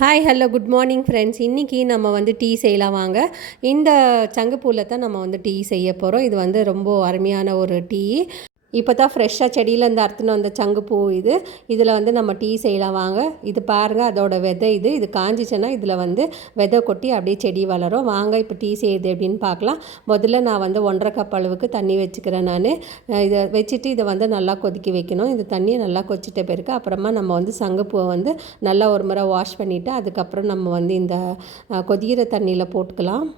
Hi hello good morning friends. இன்றைக்கி நம்ம tea செய்யலாம் வாங்க. இந்த சங்குப்பூவில் தான் நம்ம டீ செய்ய போகிறோம். இது ரொம்ப அருமையான ஒரு டீ. இப்போ தான் ஃப்ரெஷ்ஷாக செடியிலேருந்து அறுத்துன்னு வந்த சங்குப்பூ இது. இதில் நம்ம டீ செய்யலாம் வாங்க. இது பாருங்கள், அதோட விதை இது காஞ்சிச்சுன்னா இதில் விதை கொட்டி அப்படியே செடி வளரும். வாங்க இப்போ டீ செய்யுது எப்படின்னு பார்க்கலாம். முதல்ல நான் 1.5 கப் அளவுக்கு தண்ணி வச்சுக்கிறேன். நான் இதை வச்சுட்டு இதை நல்லா கொதிக்க வைக்கணும். இந்த தண்ணியை நல்லா கொச்சிட்ட பிறகு அப்புறமா நம்ம சங்குப்பூவை நல்லா ஒரு முறை வாஷ் பண்ணிவிட்டு அதுக்கப்புறம் நம்ம இந்த கொதிக்கிற தண்ணியில் போட்டுக்கலாம்.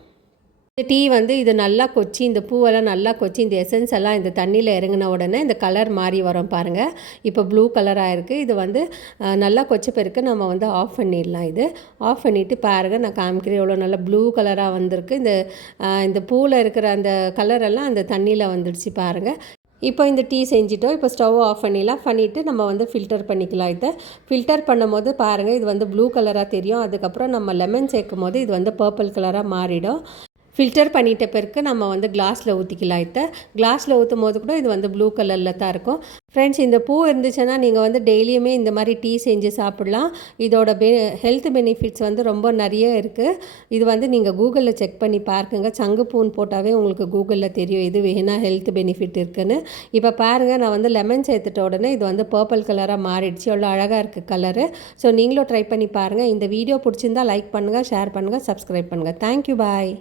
இந்த டீ இது நல்லா கொச்சி, இந்த பூவெல்லாம் நல்லா கொச்சி, இந்த எசன்ஸ் எல்லாம் இந்த தண்ணியில் இறங்கின உடனே இந்த கலர் மாறி வரும் பாருங்கள். இப்போ ப்ளூ கலராக இருக்குது. இது நல்லா கொச்ச பிறகு நம்ம ஆஃப் பண்ணிடலாம். இது ஆஃப் பண்ணிவிட்டு பாருங்கள், நான் காமிக்கிறேன் எவ்வளோ நல்லா ப்ளூ கலராக வந்திருக்கு. இந்த பூவில் இருக்கிற அந்த கலரெல்லாம் அந்த தண்ணியில் வந்துடுச்சு பாருங்கள். இப்போ இந்த டீ செஞ்சிட்டோம். இப்போ ஸ்டவ் ஆஃப் பண்ணிவிட்டு நம்ம ஃபில்டர் பண்ணிக்கலாம். இதை ஃபில்டர் பண்ணும் போது பாருங்கள், இது ப்ளூ கலராக தெரியும். அதுக்கப்புறம் நம்ம லெமன் சேர்க்கும் போது இது பர்பிள் கலராக மாறிடும். ஃபில்டர் பண்ணிட்ட பிறகு நம்ம கிளாஸில் ஊற்றிக்கலாம். கிளாஸில் ஊற்றும் போது கூட இது ப்ளூ கலரில் தான் இருக்கும். ஃப்ரெண்ட்ஸ், இந்த பூ இருந்துச்சுன்னா நீங்கள் டெய்லியுமே இந்த மாதிரி டீ செஞ்சு சாப்பிட்லாம். இதோட ஹெல்த் பெனிஃபிட்ஸ் ரொம்ப நிறைய இருக்குது. இது நீங்கள் கூகுளில் செக் பண்ணி பார்க்குங்க. சங்குப்பூன்னு போட்டாவே உங்களுக்கு கூகுளில் தெரியும் இது வேணா ஹெல்த் பெனிஃபிட் இருக்குதுன்னு. இப்போ பாருங்கள், நான் லெமன் சேர்த்துட்ட உடனே இது பர்பிள் கலராக மாறிடுச்சு. எவ்வளோ அழகாக இருக்குது கலரு. ஸோ நீங்களும் ட்ரை பண்ணி பாருங்கள். இந்த வீடியோ பிடிச்சிருந்தால் லைக் பண்ணுங்கள், ஷேர் பண்ணுங்கள், சப்ஸ்கிரைப் பண்ணுங்கள். தேங்க்யூ, பாய்.